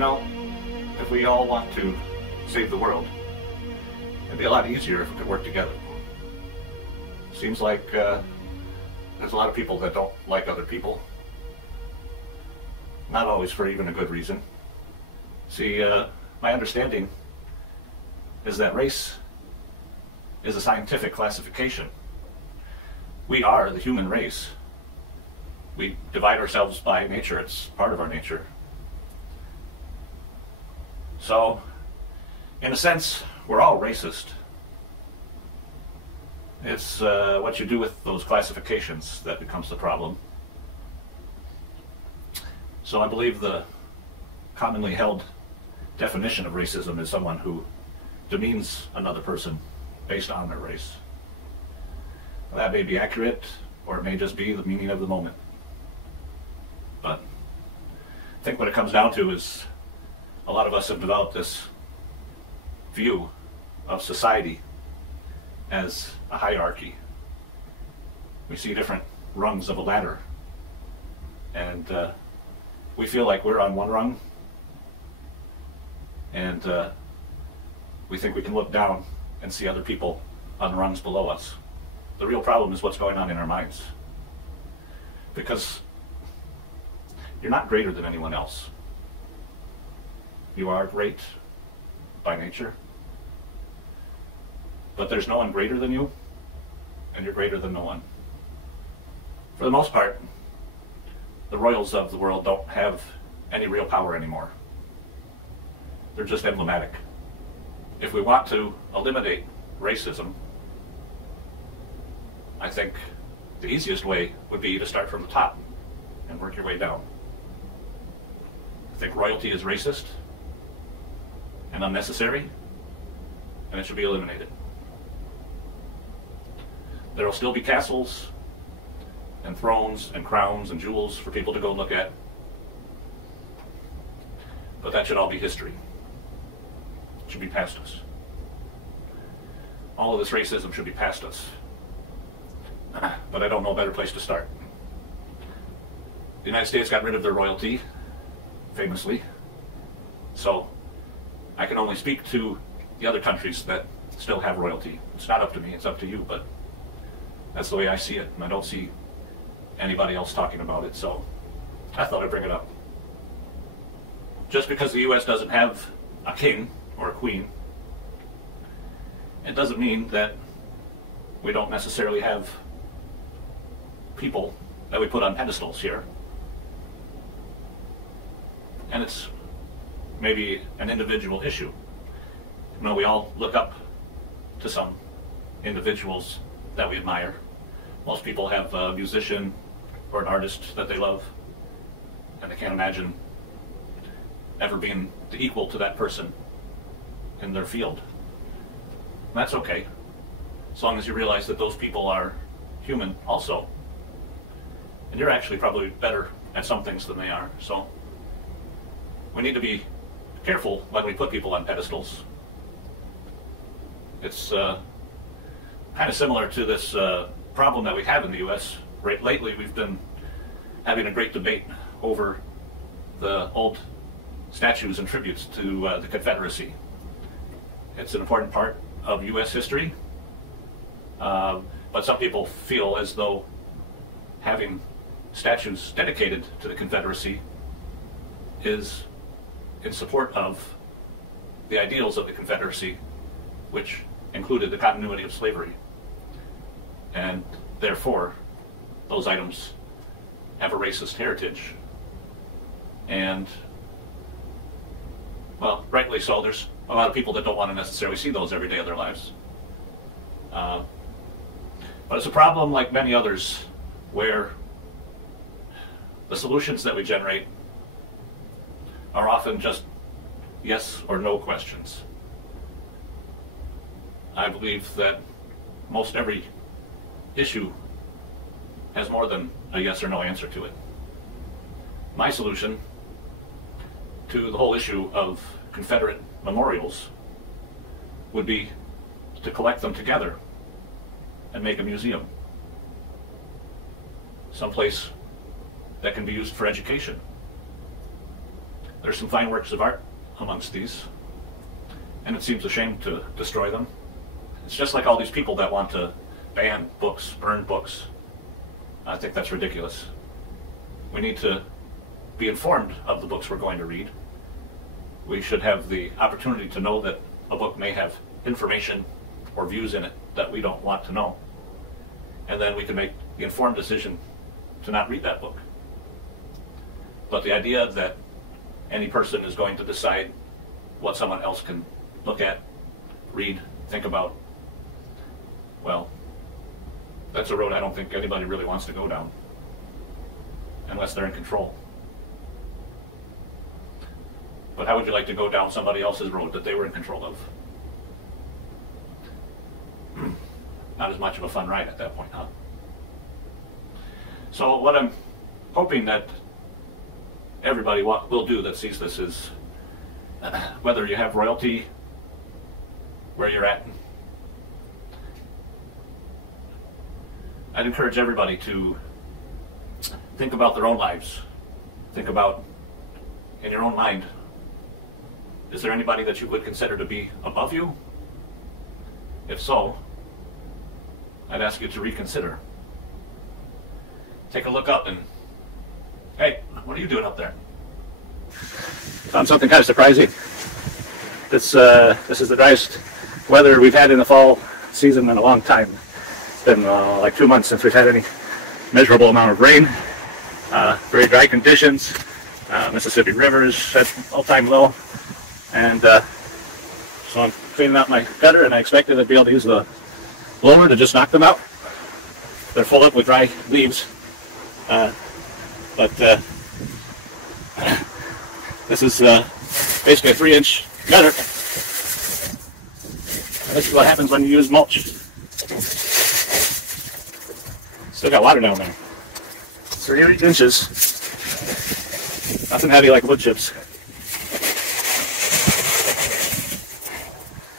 know, if we all want to save the world, it'd be a lot easier if we could work together. Seems like there's a lot of people that don't like other people. Not always for even a good reason. See, my understanding is that race is a scientific classification. We are the human race. We divide ourselves by nature. It's part of our nature. So, in a sense, we're all racist. It's what you do with those classifications that becomes the problem. So I believe the commonly held definition of racism is someone who demeans another person based on their race. That may be accurate, or it may just be the meaning of the moment. But I think what it comes down to is a lot of us have developed this view of society as a hierarchy. We see different rungs of a ladder, and we feel like we're on one rung, and we think we can look down and see other people on rungs below us. The real problem is what's going on in our minds, because you're not greater than anyone else. You are great by nature, but there's no one greater than you, and you're greater than no one. For the most part, the royals of the world don't have any real power anymore. They're just emblematic. If we want to eliminate racism, I think the easiest way would be to start from the top and work your way down. I think royalty is racist and unnecessary, and it should be eliminated. There will still be castles and thrones and crowns and jewels for people to go look at, but that should all be history. It should be past us. All of this racism should be past us. But I don't know a better place to start. The United States got rid of their royalty, famously, so I can only speak to the other countries that still have royalty. It's not up to me, it's up to you, but that's the way I see it, and I don't see anybody else talking about it, so I thought I'd bring it up. Just because the U.S. doesn't have a king or a queen, it doesn't mean that we don't necessarily have people that we put on pedestals here. And it's maybe an individual issue. You know, we all look up to some individuals that we admire. Most people have a musician or an artist that they love, and they can't imagine ever being the equal to that person in their field. And that's okay, as long as you realize that those people are human also. And you're actually probably better at some things than they are, so we need to be careful when we put people on pedestals. It's kind of similar to this problem that we have in the U.S. Right, lately we've been having a great debate over the old statues and tributes to the Confederacy. It's an important part of U.S. history, but some people feel as though having statues dedicated to the Confederacy is in support of the ideals of the Confederacy, which included the continuity of slavery. And therefore, those items have a racist heritage. And, well, rightly so, there's a lot of people that don't want to necessarily see those every day of their lives. But it's a problem like many others where the solutions that we generate are often just yes or no questions. I believe that most every issue has more than a yes or no answer to it. My solution to the whole issue of Confederate memorials would be to collect them together and make a museum. Someplace that can be used for education. There's some fine works of art amongst these, and it seems a shame to destroy them. It's just like all these people that want to ban books, burn books. I think that's ridiculous. We need to be informed of the books we're going to read. We should have the opportunity to know that a book may have information or views in it that we don't want to know. And then we can make the informed decision to not read that book. But the idea that any person is going to decide what someone else can look at, read, think about, well, that's a road I don't think anybody really wants to go down, unless they're in control. But how would you like to go down somebody else's road that they were in control of? Not as much of a fun ride at that point, huh? So what I'm hoping that everybody will do that sees this is, whether you have royalty where you're at, I'd encourage everybody to think about their own lives. Think about, in your own mind, is there anybody that you would consider to be above you? If so, I'd ask you to reconsider. Take a look up and, hey, what are you doing up there? Found something kind of surprising. This is the driest weather we've had in the fall season in a long time. It's been like 2 months since we've had any measurable amount of rain. Very dry conditions. Mississippi River is at all-time low. And so I'm cleaning out my gutter, and I expected to be able to use the blower to just knock them out. They're full up with dry leaves. But this is basically a 3-inch gutter. This is what happens when you use mulch. Still got water down there. 3 inches. Nothing heavy like wood chips.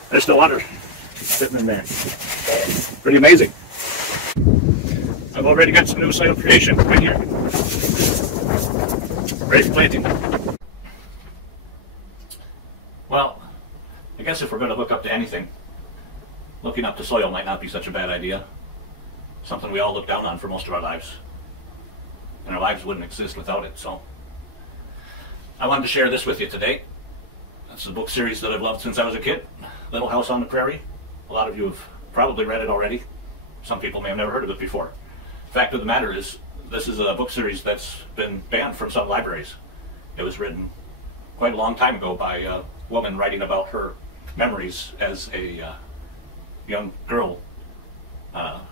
There's still water sitting in there. Pretty amazing. I've already got some new soil creation right here. Ready for planting. Well, I guess if we're going to look up to anything, looking up to soil might not be such a bad idea. Something we all look down on for most of our lives. And our lives wouldn't exist without it, so I wanted to share this with you today. It's a book series that I've loved since I was a kid, Little House on the Prairie. A lot of you have probably read it already. Some people may have never heard of it before. Fact of the matter is, this is a book series that's been banned from some libraries. It was written quite a long time ago by a woman writing about her memories as a young girl out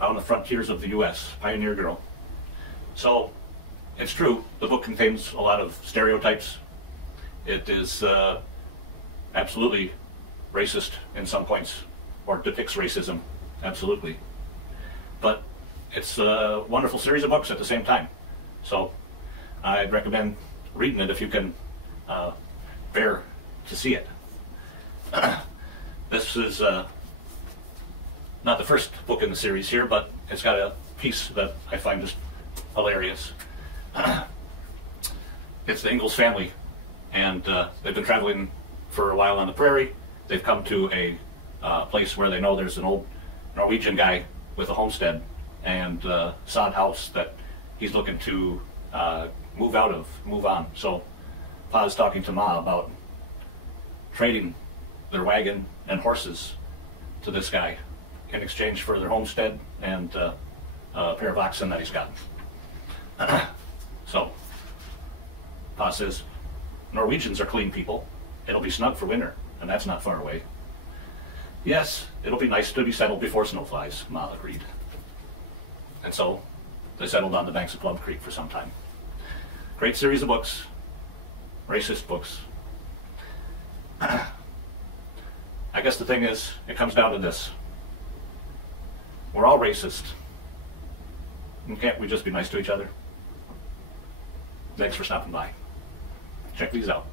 on the frontiers of the U.S., pioneer girl. So, it's true, the book contains a lot of stereotypes. It is absolutely racist in some points, or depicts racism, absolutely. But it's a wonderful series of books at the same time. So, I'd recommend reading it if you can bear to see it. This is not the first book in the series here, but it's got a piece that I find just hilarious. It's the Ingalls family, and they've been traveling for a while on the prairie. They've come to a place where they know there's an old Norwegian guy with a homestead and sod house that he's looking to move on. So Pa's talking to Ma about trading their wagon and horses to this guy in exchange for their homestead and a pair of oxen that he's got. So Pa says, Norwegians are clean people. It'll be snug for winter, and that's not far away. Yes, it'll be nice to be settled before snow flies, Ma agreed. And so they settled on the banks of Plum Creek for some time. Great series of books, racist books. I guess the thing is, it comes down to this. We're all racist. And can't we just be nice to each other? Thanks for stopping by. Check these out.